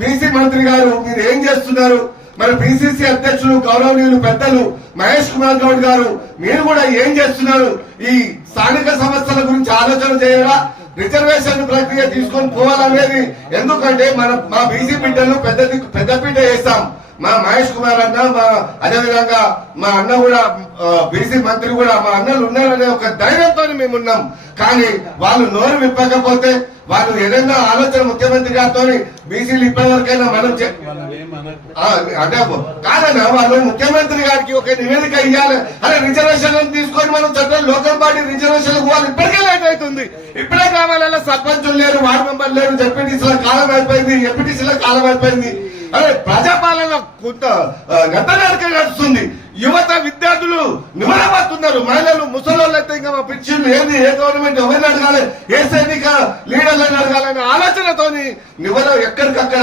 BC మంత్రి గారు మీరు ఏం చేస్తున్నారు? మరి పిసిసి అధ్యక్షులు గౌరవనీయులు పెద్దలు మహేష్ కుమార్ గౌడ్ గారు మీరు కూడా ఏం చేస్తున్నారు? ఈ స్థానిక సమస్యల గురించి ఆలోచన చేయరా? రిజర్వేషన్ ప్రక్రియ తీసుకొని పోవాలనేది ఎందుకంటే మా బీసీ బిడ్డలు పెద్దపీట వేస్తాం. మా మహేష్ కుమార్ అన్న అదేవిధంగా మా అన్న కూడా బీసీ మంత్రి కూడా మా అన్నలు ఉన్నారనే ఒక ధైర్యంతో మేము ఉన్నాం. కానీ వాళ్ళు నోరు విప్పకపోతే వాళ్ళు ఏదైనా ఆలోచన ముఖ్యమంత్రి గారితో బీసీలు ఇప్పటివరకైనా మనం అంటే కాదన్నా వాళ్ళు ముఖ్యమంత్రి గారికి ఒక నివేదిక ఇవ్వాలి. అరే రిజర్వేషన్ తీసుకొని మనం చట్టం లోకల్ పార్టీ రిజర్వేషన్ వాళ్ళు ఇప్పటికే లేట్ అవుతుంది. ఇప్పుడే గ్రామాలలో సర్పంచులు లేరు, వార్డు మెంబర్లు లేరు, జడ్పీటీసీల కాలం అయిపోయింది, ఎంపీటీసీల కాలం అయిపోయింది. అదే ప్రజాపాలన కొంత నెత్తనడక నడుస్తుంది. యువత విద్యార్థులు నిమరమవుతున్నారు. మహిళలు ముసలోళ్ళు అయితే ఇంకా మా పిచ్చిలు ఏది ఏ గవర్నమెంట్ ఎవరిని అడగాలి, ఏ సైనిక లీడర్లను అడగాలనే ఆలోచనతోని నివల ఎక్కడికక్కడ